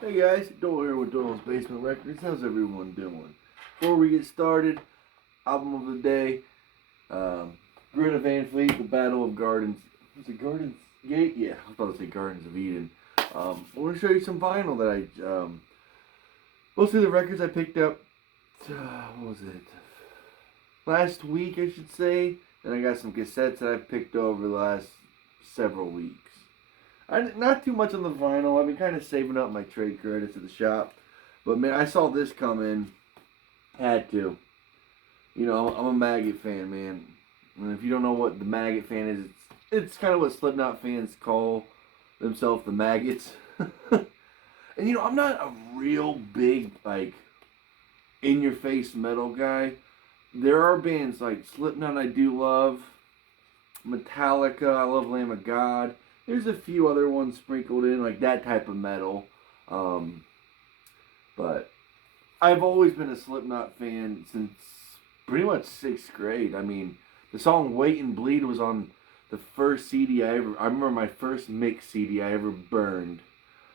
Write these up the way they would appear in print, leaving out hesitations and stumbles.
Hey guys, Doyle here with Doyle's Basement Records. How's everyone doing? Before we get started, album of the day, Greta Van Fleet, The Battle of Gardens. Was it Gardens Gate? Yeah, I was about to say Gardens of Eden. I want to show you some vinyl that mostly the records I picked up, what was it? Last week, I should say. And I got some cassettes that I've picked over the last several weeks. Not too much on the vinyl. I've been kind of saving up my trade credits at the shop. But man, I saw this come in. Had to. You know, I'm a Maggot fan, man. And if you don't know what the Maggot fan is, it's kind of what Slipknot fans call themselves, the Maggots. And you know, I'm not a real big, like, in-your-face metal guy. There are bands like Slipknot I do love. Metallica, I love Lamb of God. There's a few other ones sprinkled in, like that type of metal. But I've always been a Slipknot fan since pretty much 6th grade. I mean, the song Wait and Bleed was on the first CD I remember my first mix CD I ever burned.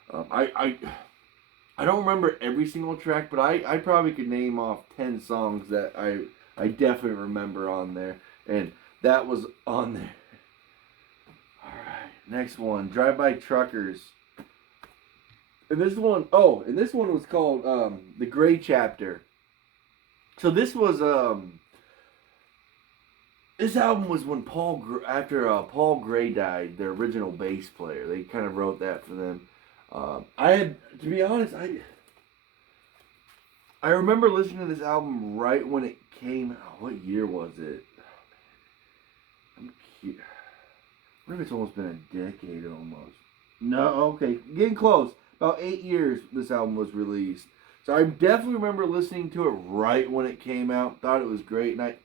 I don't remember every single track, but I probably could name off 10 songs that I definitely remember on there. And that was on there. Alright, next one. Drive-By Truckers. And this one was called The Gray Chapter. So this was this album was when after Paul Gray died, their original bass player. They kind of wrote that for them. To be honest, I remember listening to this album right when it came out. What year was it? I'm cute. What if it's almost been a decade almost? No, okay, getting close. About 8 years this album was released. So I definitely remember listening to it right when it came out. Thought it was great. And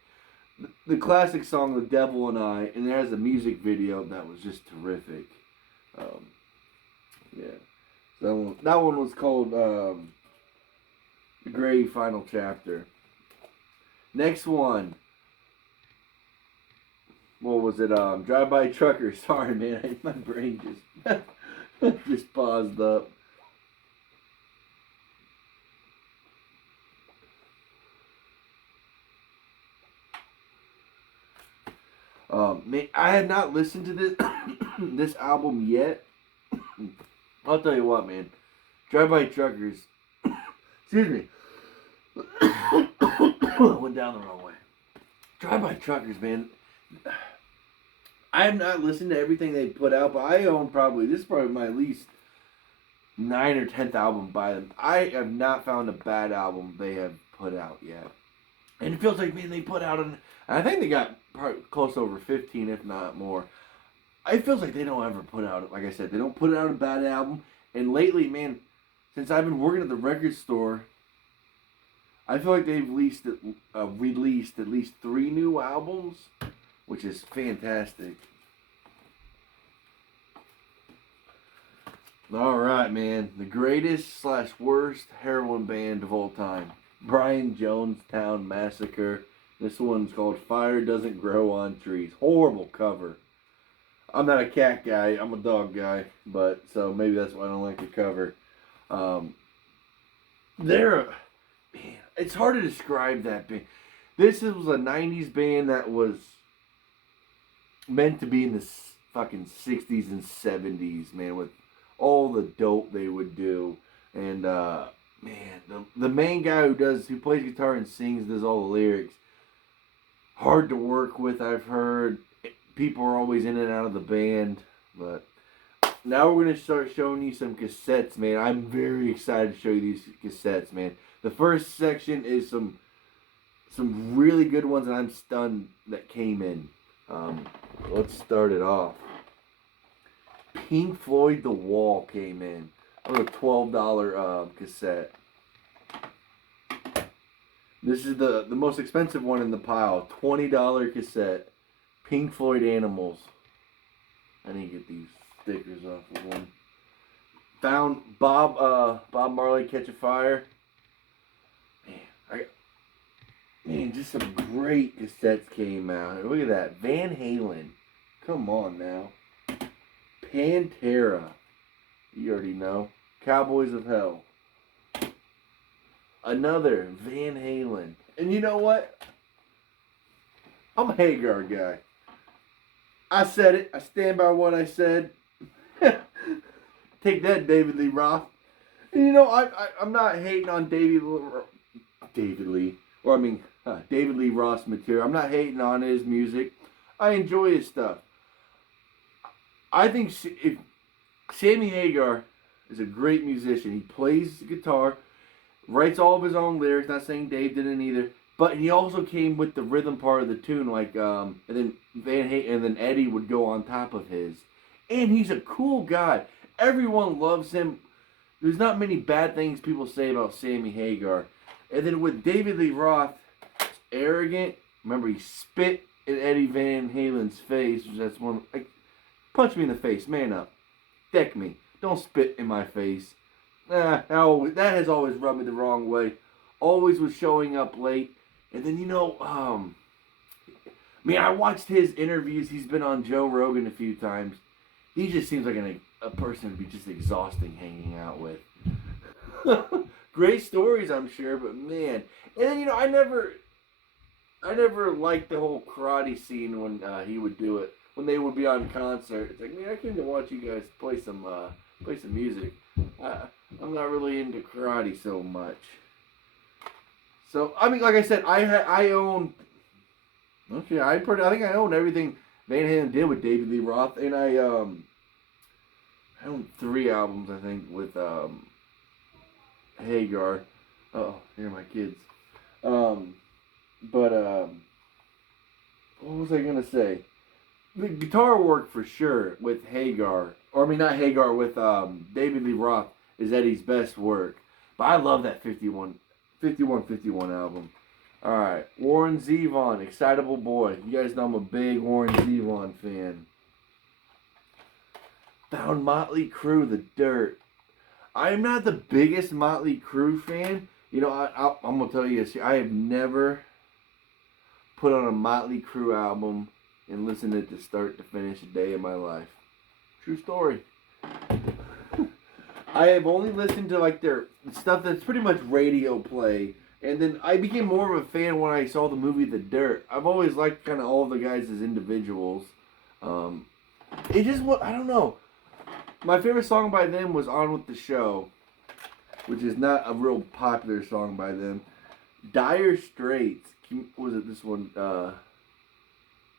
the classic song "The Devil and I," and it has a music video that was just terrific. Yeah, so that one was called "The Gray Final Chapter." Next one. What was it? Drive-By Trucker. Sorry, man. My brain just just paused up. Man, I have not listened to this this album yet. I'll tell you what, man. Drive-By Truckers. Excuse me. Went down the wrong way. Drive-By Truckers, man. I have not listened to everything they put out, but I own this is probably my at least 9th or 10th album by them. I have not found a bad album they have put out yet. And it feels like, man, they put out I think they got probably close to over 15, if not more. It feels like they don't ever put out, like I said, they don't put out a bad album. And lately, man, since I've been working at the record store, I feel like they've released at least 3 new albums, which is fantastic. All right, man. The greatest / worst heroin band of all time. Brian Jonestown Massacre. This one's called Fire Doesn't Grow on Trees. Horrible cover. I'm not a cat guy. I'm a dog guy. But, so maybe that's why I don't like the cover. Man, it's hard to describe that band. This was a 90s band that was meant to be in the fucking 60s and 70s, man, with all the dope they would do. And, man, the main guy who plays guitar and sings, does all the lyrics, hard to work with, I've heard. People are always in and out of the band. But now we're going to start showing you some cassettes, man. I'm very excited to show you these cassettes, man. The first section is some really good ones, and I'm stunned that came in. Let's start it off. Pink Floyd The Wall came in. That was a $12 cassette. This is the most expensive one in the pile. $20 cassette. Pink Floyd Animals. I need to get these stickers off of one. Found Bob Marley Catch a Fire. Man, just some great cassettes came out. Look at that. Van Halen. Come on now. Pantera. You already know. Cowboys of Hell. Another Van Halen. And you know what? I'm a Hagar guy. I said it. I stand by what I said. Take that, David Lee Roth. And you know, I'm not hating on David Lee, or I mean, David Lee Roth's material. I'm not hating on his music. I enjoy his stuff. I think if Sammy Hagar is a great musician. He plays guitar, writes all of his own lyrics. Not saying Dave didn't either, but he also came with the rhythm part of the tune, like and then and then Eddie would go on top of his. And he's a cool guy. Everyone loves him. There's not many bad things people say about Sammy Hagar. And then with David Lee Roth, arrogant. Remember, he spit in Eddie Van Halen's face. That's one. Like, punch me in the face, man up, deck me. Don't spit in my face. That has always rubbed me the wrong way. Always was showing up late. And then, I watched his interviews. He's been on Joe Rogan a few times. He just seems like a person to be just exhausting hanging out with. Great stories, I'm sure, but man. And then, I never liked the whole karate scene when he would do it. When they would be on concert, it's like, man, I came to watch you guys play some music. I'm not really into karate so much. So I mean, like I said, I own. Okay, I think I own everything Van Halen did with David Lee Roth, and I own 3 albums I think with Hagar. Oh, here are my kids. What was I gonna say? The guitar work for sure with Hagar, or I mean not Hagar, with David Lee Roth is Eddie's best work. But I love that 51 album. Alright, Warren Zevon, Excitable Boy. You guys know I'm a big Warren Zevon fan. Found Motley Crue, The Dirt. I am not the biggest Motley Crue fan. I'm going to tell you this. I have never put on a Motley Crue album and listened to it to start to finish a day of my life. True story. I have only listened to like their stuff that's pretty much radio play. And then I became more of a fan when I saw the movie The Dirt. I've always liked kind of all the guys as individuals. It just, I don't know. My favorite song by them was On With The Show, which is not a real popular song by them. Dire Straits. Was it this one?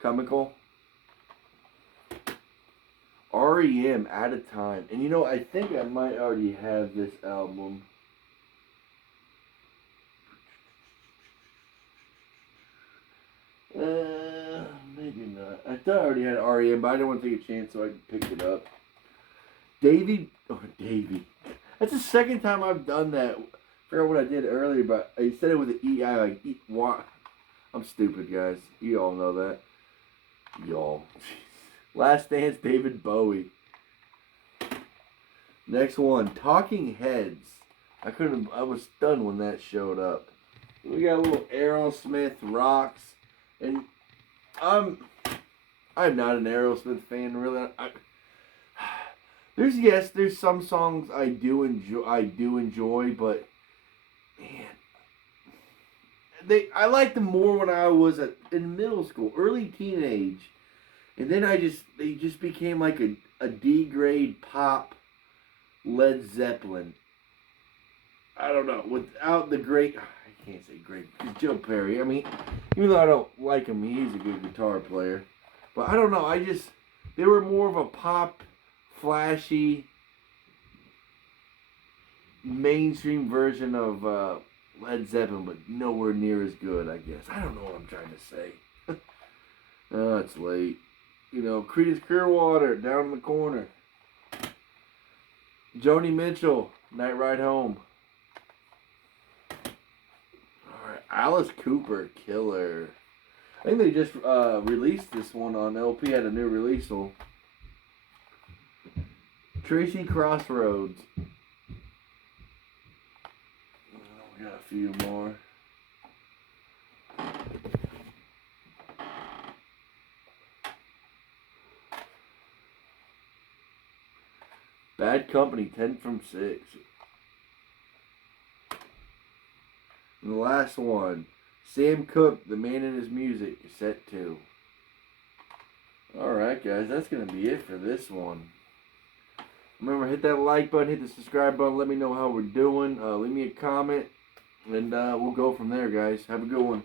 Comical? REM, At a Time. And I think I might already have this album. Maybe not. I thought I already had REM, but I didn't want to take a chance, so I picked it up. Davey. That's the second time I've done that. I forgot what I did earlier, but I said it with an E. I like eat. I'm stupid, guys. You all know that. Y'all. Last Dance, David Bowie. Next one, Talking Heads. I was stunned when that showed up. We got a little Aerosmith, Rocks, and I'm not an Aerosmith fan really. There's some songs I do enjoy, but man, I liked them more when I was in middle school, early teenage, and then they just became like a D grade pop Led Zeppelin. I don't know, without the great. I can't say great. It's Joe Perry. I mean, even though I don't like him, he's a good guitar player. But I don't know. They were more of a pop, flashy, mainstream version of Led Zeppelin, but nowhere near as good, I guess. I don't know what I'm trying to say. Oh, it's late. Creedence Clearwater, Down in the Corner. Joni Mitchell, Night Ride Home. Alice Cooper, Killer. I think they just released this one on LP, had a new release. So. Tracy Crossroads. We got a few more. Bad Company, 10 from 6. And the last one, Sam Cooke, The Man and His Music, set 2. Alright guys, that's going to be it for this one. Remember, hit that like button, hit the subscribe button, let me know how we're doing. Leave me a comment, and we'll go from there, guys. Have a good one.